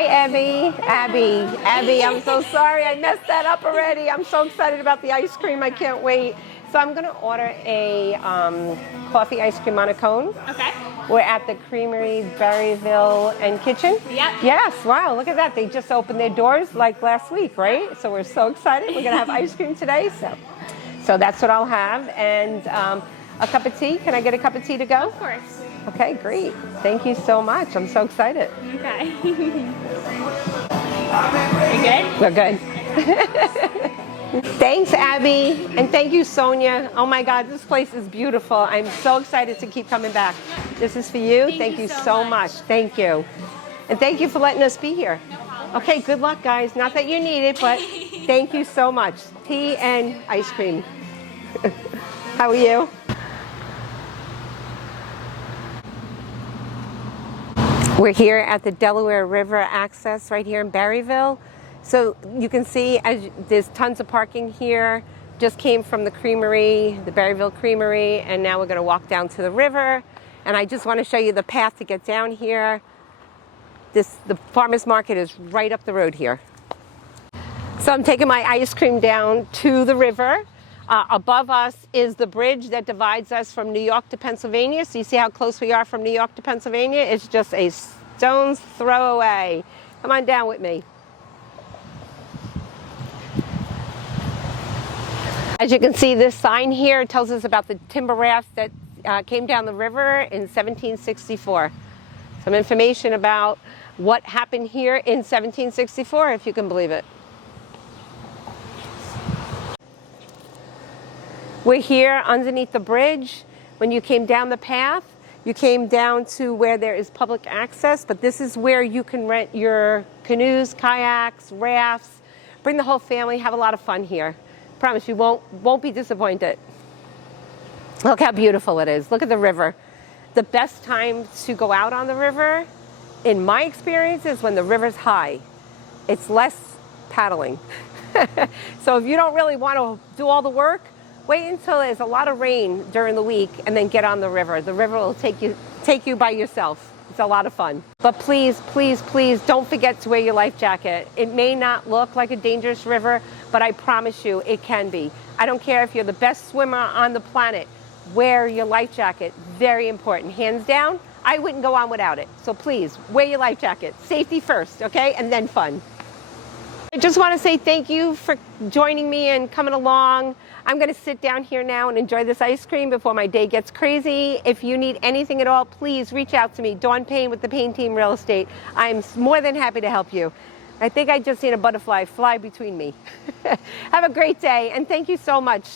Hi, Abby, I'm so sorry I messed that up already. I'm so excited about the ice cream. I can't wait. So I'm going to order a coffee ice cream on a cone. Okay. We're at the Creamery, Berryville and Kitchen. Yep. Yes, wow, look at that. They just opened their doors like last week, right? So we're so excited. We're going to have ice cream today. So that's what I'll have. And a cup of tea. Can I get a cup of tea to go? Of course. Okay, great. Thank you so much. I'm so excited. Okay. You good? We're good. Thanks, Abby. And thank you, Sonia. Oh my God, this place is beautiful. I'm so excited to keep coming back. This is for you. Thank you so much. Thank you. And thank you for letting us be here. No problem. Okay, good luck, guys. Not that you need it, but thank you so much. Tea and ice cream. How are you? We're here at the Delaware River access right here in Berryville. So you can see there's tons of parking here. Just came from the creamery, the Berryville Creamery, and now we're going to walk down to the river. And I just want to show you the path to get down here. The farmer's market is right up the road here. So I'm taking my ice cream down to the river. Above us is the bridge that divides us from New York to Pennsylvania. So you see how close we are from New York to Pennsylvania? It's just a stone's throw away. Come on down with me. As you can see, this sign here tells us about the timber raft that came down the river in 1764. Some information about what happened here in 1764, if you can believe it. We're here underneath the bridge. When you came down the path, you came down to where there is public access, but this is where you can rent your canoes, kayaks, rafts, bring the whole family, have a lot of fun here. Promise you won't be disappointed. Look how beautiful it is. Look at the river. The best time to go out on the river, in my experience, is when the river's high. It's less paddling. So if you don't really want to do all the work, wait until there's a lot of rain during the week and then get on the river. The river will take you by yourself. It's a lot of fun. But please, please, please don't forget to wear your life jacket. It may not look like a dangerous river, but I promise you it can be. I don't care if you're the best swimmer on the planet. Wear your life jacket. Very important. Hands down, I wouldn't go on without it. So please, wear your life jacket. Safety first, okay? And then fun. I just want to say thank you for joining me and coming along. I'm going to sit down here now and enjoy this ice cream before my day gets crazy. If you need anything at all, please reach out to me, Dawn Payne with the Payne Team Real Estate. I'm more than happy to help you. I think I just seen a butterfly fly between me. Have a great day, and thank you so much.